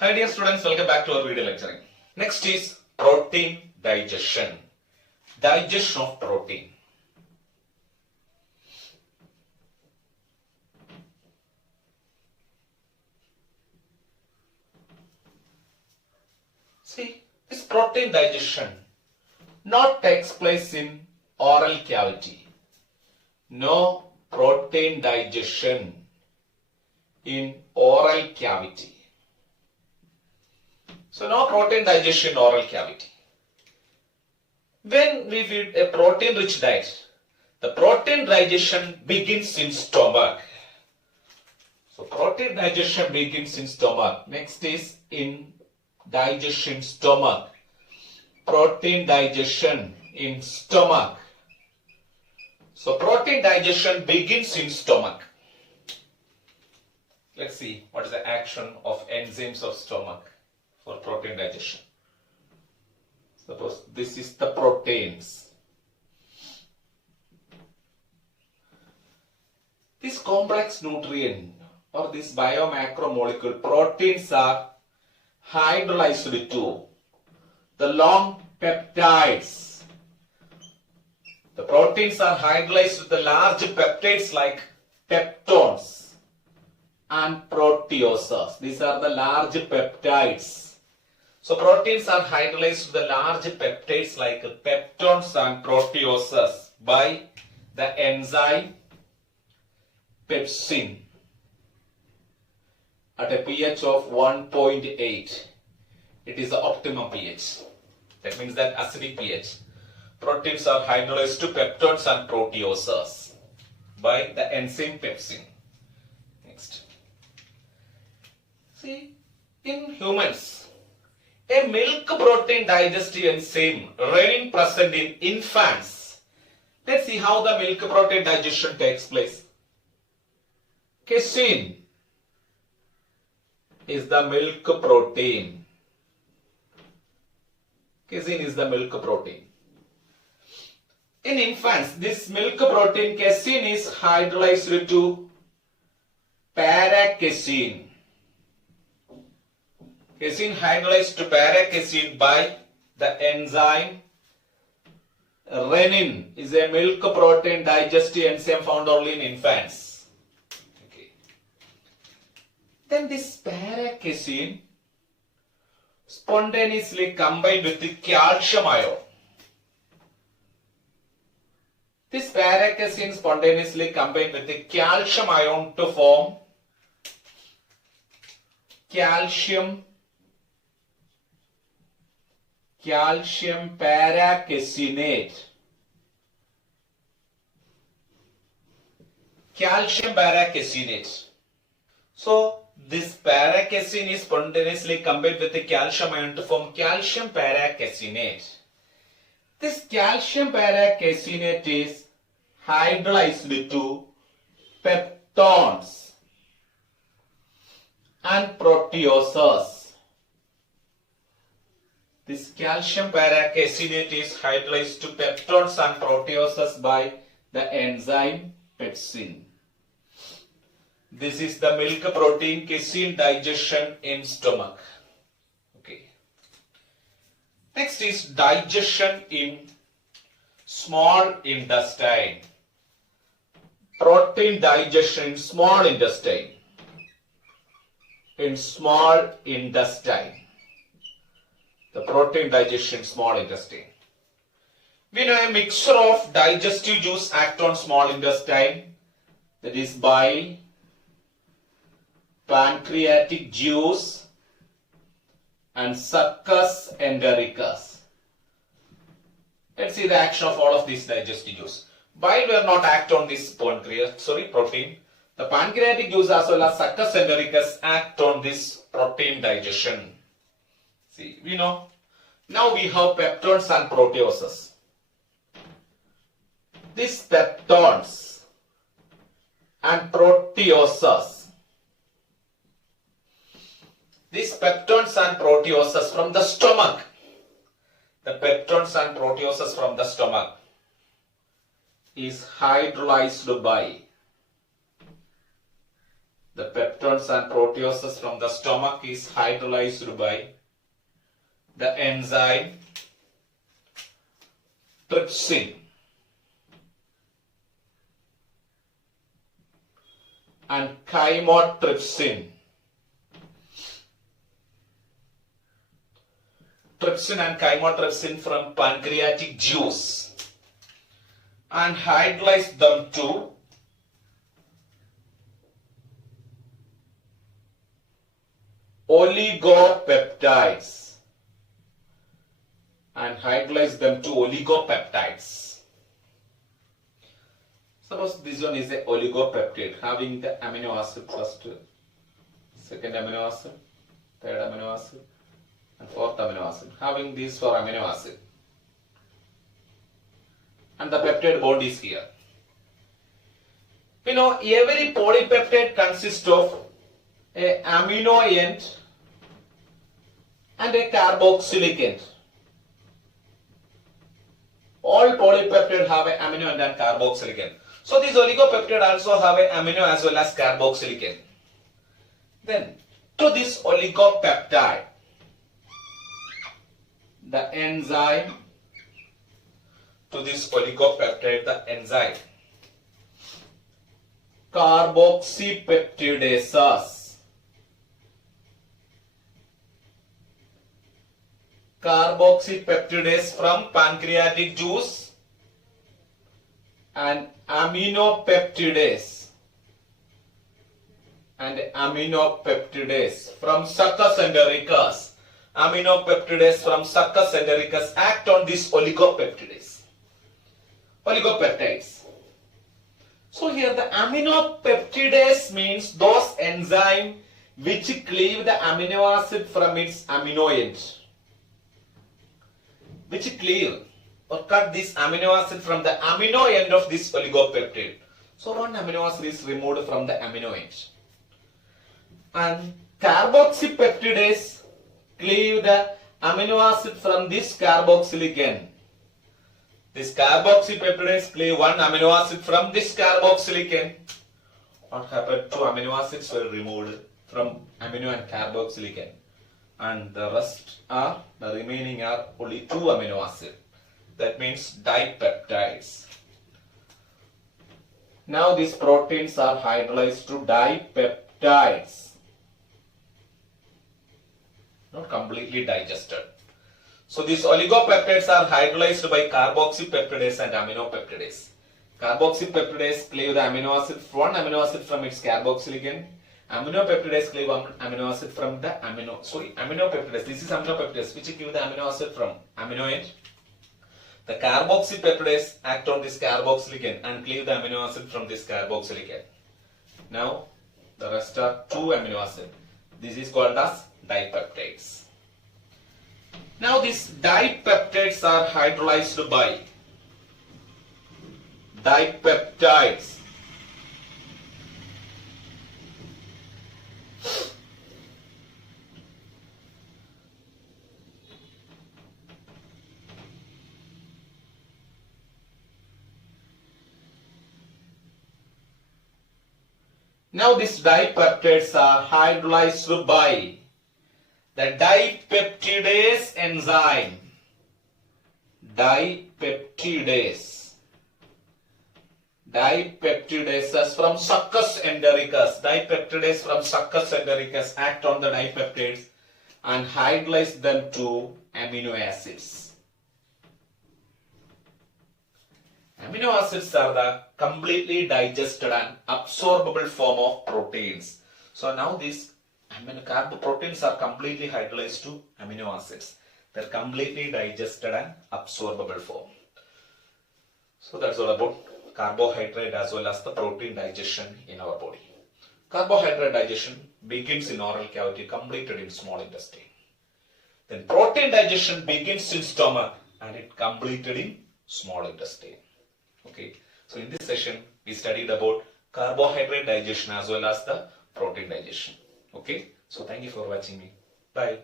Hi dear students, welcome back to our video lecturing. Next is protein digestion. Digestion of protein. See, this protein digestion not takes place in oral cavity. No protein digestion in oral cavity. So no protein digestion in oral cavity. When we feed a protein-rich diet, the protein digestion begins in stomach. So protein digestion begins in stomach. Next is in digestion stomach. Protein digestion in stomach. So protein digestion begins in stomach. Let's see what is the action of enzymes of stomach for protein digestion. Suppose this is the proteins. This complex nutrient or this biomacromolecule proteins are hydrolyzed to the long peptides. The proteins are hydrolyzed to the large peptides like peptones and proteases. These are the large peptides. So proteins are hydrolyzed to the large peptides like peptones and proteases by the enzyme pepsin at a pH of 1.8. It is the optimum pH. That means that acidic pH. Proteins are hydrolyzed to peptones and proteases by the enzyme pepsin. Next. See, in humans, a milk protein digestive enzyme renin present in infants. Let's see how the milk protein digestion takes place. Casein is the milk protein. Casein is the milk protein. In infants, this milk protein casein is hydrolyzed to paracasein. Casein hydrolyzed to paracasein by the enzyme renin is a milk protein digestive enzyme found only in infants. Okay. Then this paracasein spontaneously combined with the calcium ion. This paracasein spontaneously combined with the calcium ion to form calcium paracasinate. Calcium paracasinate. So this paracasein is spontaneously combined with the calcium ion to form calcium paracasinate. This calcium paracasinate is hydrolyzed to peptones and proteases. This calcium paracasinate is hydrolyzed to peptones and proteases by the enzyme pepsin. This is the milk protein casein digestion in stomach. Okay. Next is digestion in small intestine. Protein digestion in small intestine. In small intestine. The protein digestion in small intestine. We know a mixture of digestive juice act on small intestine. That is bile, pancreatic juice and succus entericus. Let's see the action of all of these digestive juice. Bile will not act on this protein. The pancreatic juice as well as succus entericus act on this protein digestion. See, we know. Now we have peptones and proteases. These peptones and proteases. These peptones and proteases from the stomach. The peptones and proteases from the stomach is hydrolyzed by the peptones and proteases from the stomach is hydrolyzed by the enzyme trypsin and chymotrypsin. Trypsin and chymotrypsin from pancreatic juice and hydrolyze them to oligopeptides and hydrolyze them to oligopeptides. Suppose this one is a oligopeptide having the amino acid first, second amino acid, third amino acid and fourth amino acid, having these four amino acid, and the peptide bond is here. You know, every polypeptide consists of a amino end and a carboxylic end. All polypeptide have an amino end and carboxylic end. So these oligopeptide also have an amino as well as carboxylic end. Then to this oligopeptide, the enzyme, to this oligopeptide, the enzyme carboxypeptidases, carboxypeptidase from pancreatic juice and aminopeptidase from Succus entericus. Aminopeptidase from Succus entericus act on this oligopeptides. So here the aminopeptidase means those enzymes which cleave the amino acid from its amino end. Which cleave or cut this amino acid from the amino end of this oligopeptide. So one amino acid is removed from the amino end. And carboxypeptidase cleave the amino acid from this carboxylic end. This carboxypeptidase cleave one amino acid from this carboxylic end. What happened? Two amino acids were removed from amino and carboxylic end, and the remaining are only two amino acids. That means dipeptides. Now these proteins are hydrolyzed to dipeptides, not completely digested. So these oligopeptides are hydrolyzed by carboxypeptidase and aminopeptidase. Carboxypeptidase cleave the amino acid, one amino acid from its carboxylic end. Aminopeptidase cleave one amino acid from the aminopeptidase. This is aminopeptidase which give the amino acid from amino end. The carboxypeptidase act on this carboxylic end and cleave the amino acid from this carboxylic end. Now the rest are two amino acids. This is called as dipeptides. Now these dipeptides are hydrolyzed by dipeptides. Now these dipeptides are hydrolyzed by the dipeptidase enzyme. Dipeptidases from Succus entericus. Dipeptidase from Succus entericus act on the dipeptides and hydrolyze them to amino acids. Amino acids are the completely digested and absorbable form of proteins. So now these proteins are completely hydrolyzed to amino acids. They are completely digested and absorbable form. So that's all about carbohydrate as well as the protein digestion in our body. Carbohydrate digestion begins in oral cavity, completed in small intestine. Then protein digestion begins in stomach and it completed in small intestine. Okay, so in this session we studied about carbohydrate digestion as well as the protein digestion. Okay, so thank you for watching me. Bye.